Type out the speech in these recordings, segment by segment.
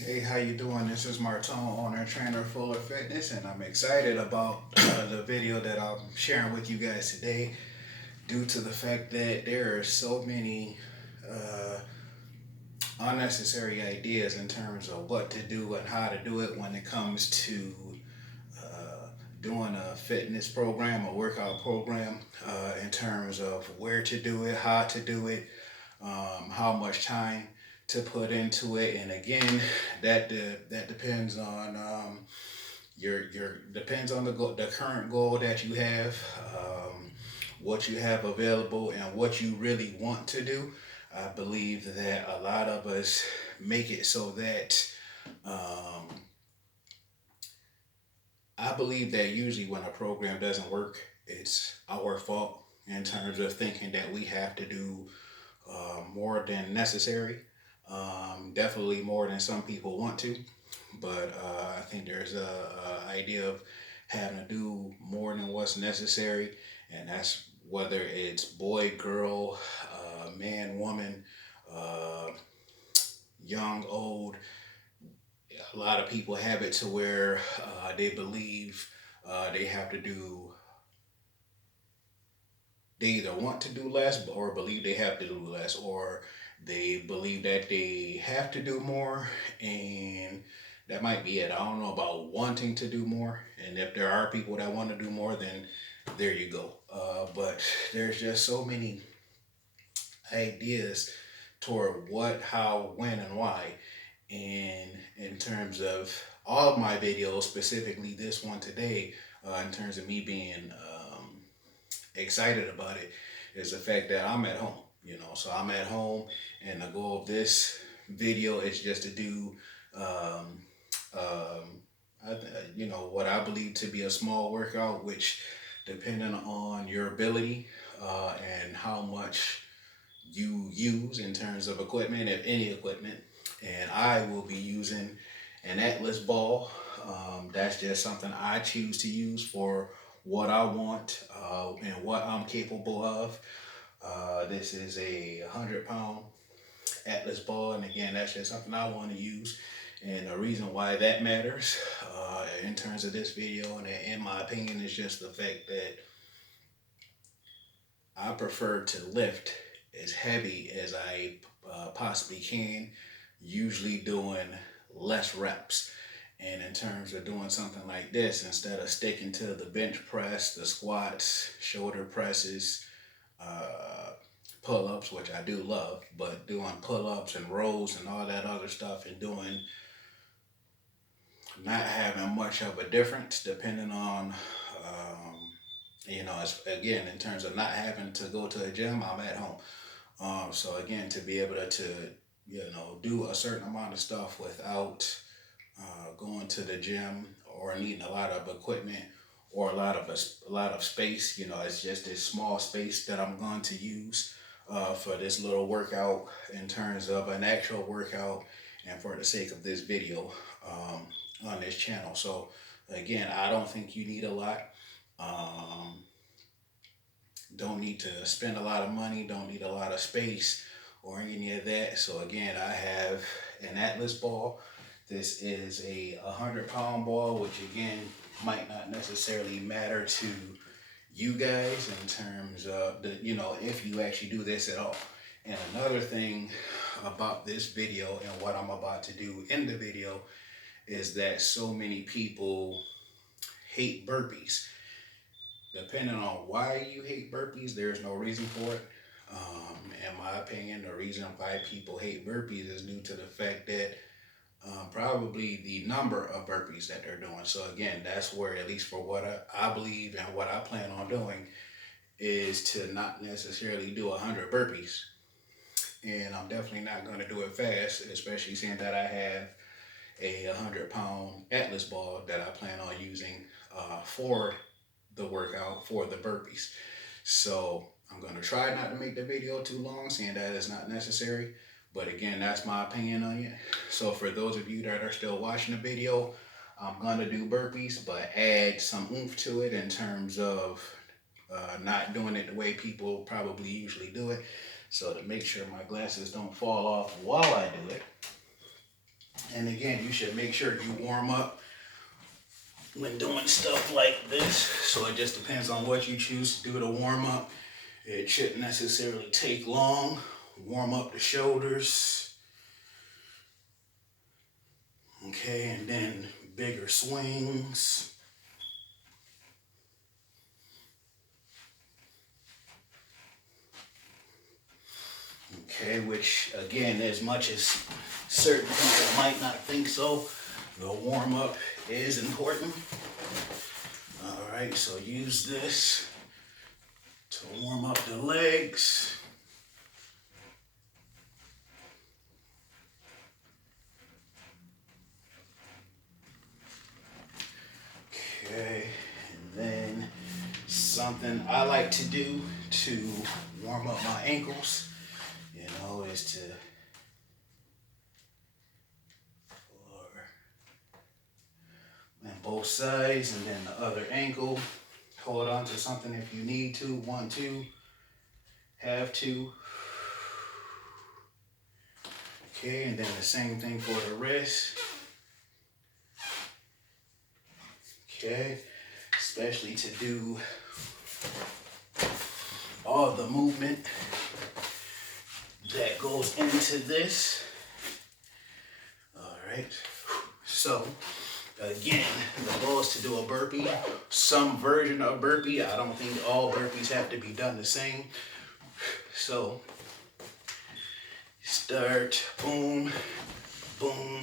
Hey, how you doing? This is Martin, owner and trainer of Fuller Fitness, and I'm excited about the video that I'm sharing with you guys today due to the fact that there are so many uh, unnecessary ideas in terms of what to do and how to do it when it comes to uh, doing a fitness program, a workout program, in terms of where to do it, how to do it, how much time to put into it, and again, that depends on your depends on the current goal that you have, what you have available, and what you really want to do. I believe that a lot of us make it so that um, I believe that usually when a program doesn't work, it's our fault in terms of thinking that we have to do more than necessary. Definitely more than some people want to, but I think there's a idea of having to do more than what's necessary, and that's whether it's boy, girl, man, woman, uh, young, old. A lot of people have it to where they believe they have to do they either want to do less or believe they have to do less, or they believe that they have to do more, and that might be it. I don't know about wanting to do more, and if there are people that want to do more, then there you go. But there's just so many ideas toward what, how, when, and why. And in terms of all of my videos, specifically this one today, in terms of me being excited about it is the fact that I'm at home, So I'm at home, and the goal of this video is just to do, um, um, what I believe to be a small workout, which, depending on your ability and how much you use in terms of equipment, if any equipment, and I will be using an Atlas ball. That's just something I choose to use for what I want and what I'm capable of. This is a 100-pound Atlas ball, and again, that's just something I want to use. And the reason why that matters in terms of this video, and in my opinion, is just the fact that I prefer to lift as heavy as I possibly can, usually doing less reps. And in terms of doing something like this, instead of sticking to the bench press, the squats, shoulder presses, uh, pull ups, which I do love, but doing pull ups and rows and all that other stuff, and doing not having much of a difference depending on, it's, again, in terms of not having to go to a gym, I'm at home. So again, to be able to do a certain amount of stuff without going to the gym or needing a lot of equipment or a lot of space, it's just this small space that I'm going to use for this little workout in terms of an actual workout and for the sake of this video on this channel. So again, I don't think you need a lot. Um, don't need to spend a lot of money, don't need a lot of space or any of that. So again, I have an Atlas ball. This is a 100-pound ball, which again might not necessarily matter to you guys in terms of if you actually do this at all. And another thing about this video and what I'm about to do in the video is that so many people hate burpees. Depending on why you hate burpees, there's no reason for it. In my opinion, the reason why people hate burpees is due to the fact that probably the number of burpees that they're doing. So again, that's where, at least for what I believe and what I plan on doing, is to not necessarily do 100 burpees. And I'm definitely not going to do it fast, especially seeing that I have a 100-pound Atlas ball that I plan on using for the workout for the burpees. So I'm going to try not to make the video too long, seeing that it's not necessary. But again, that's my opinion on it. So for those of you that are still watching the video, I'm going to do burpees, but add some oomph to it in terms of not doing it the way people probably usually do it. So to make sure my glasses don't fall off while I do it, And again, you should make sure you warm up when doing stuff like this. So it just depends on what you choose to do to warm up. It shouldn't necessarily take long. Warm up the shoulders. Okay, and then bigger swings. Okay, which again, as much as certain people might not think so, the warm up is important. All right, so use this to warm up the legs. Okay, and then something I like to do to warm up my ankles, is to on both sides, and then the other ankle. Hold on to something if you need to, want to, have to. Okay, and then the same thing for the wrist. Okay, especially to do all the movement that goes into this. All right, so again, the goal is to do a burpee, some version of burpee. I don't think all burpees have to be done the same. So start, boom, boom,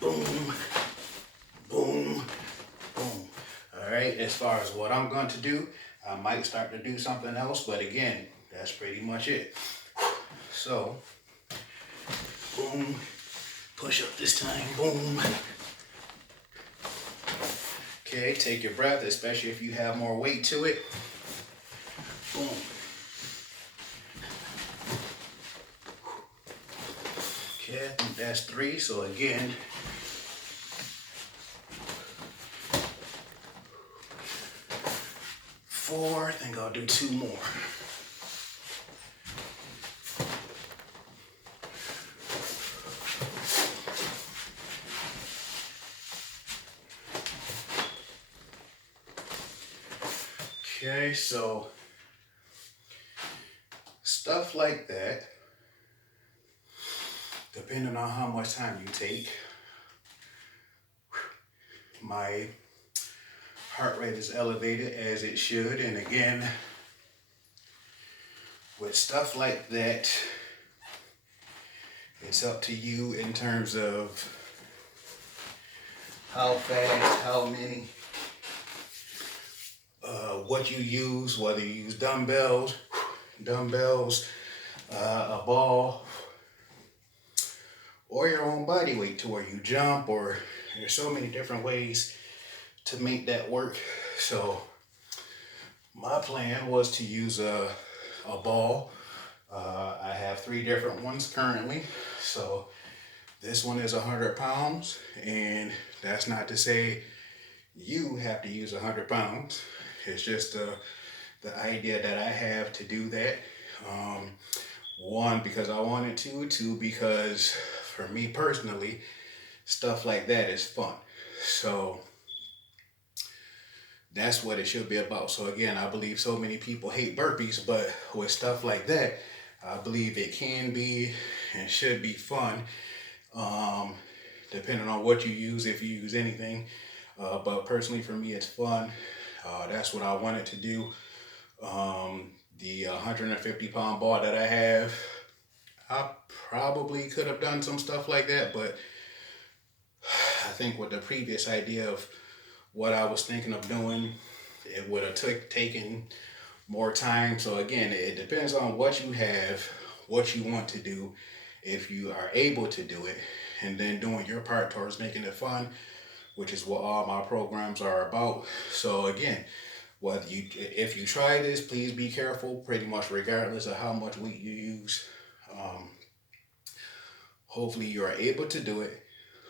boom, boom, boom. All right, as far as what I'm going to do, I might start to do something else, but again, that's pretty much it. So, boom, push up this time, boom. Okay, take your breath, especially if you have more weight to it. Boom. Okay, I think that's 3, so again, 4, I think I'll do 2 more. Okay, so stuff like that, depending on how much time you take, my heart rate is elevated as it should. And again, with stuff like that, it's up to you in terms of how fast, how many, what you use, whether you use dumbbells, a ball, or your own body weight to where you jump, or there's so many different ways to make that work. So my plan was to use a ball. I have 3 different ones currently. So this one is 100 pounds, and that's not to say you have to use 100 pounds. It's just the idea that I have to do that. 1, because I wanted to. 2, because for me personally, stuff like that is fun. So that's what it should be about. So again, I believe so many people hate burpees, but with stuff like that, I believe it can be and should be fun, depending on what you use, if you use anything. But personally for me, it's fun. That's what I wanted to do. The 150-pound bar that I have, I probably could have done some stuff like that, but I think with the previous idea of what I was thinking of doing, it would have taken more time. So again, it depends on what you have, what you want to do, if you are able to do it, and then doing your part towards making it fun, which is what all my programs are about. So again, if you try this, please be careful, pretty much regardless of how much weight you use. Hopefully you are able to do it.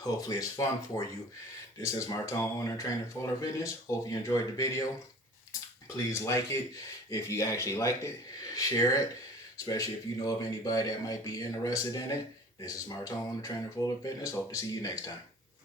Hopefully it's fun for you. This is Martin, owner and trainer Fuller Fitness. Hope you enjoyed the video. Please like it if you actually liked it. Share it, especially if you know of anybody that might be interested in it. This is Martone, the trainer for Fuller Fitness. Hope to see you next time.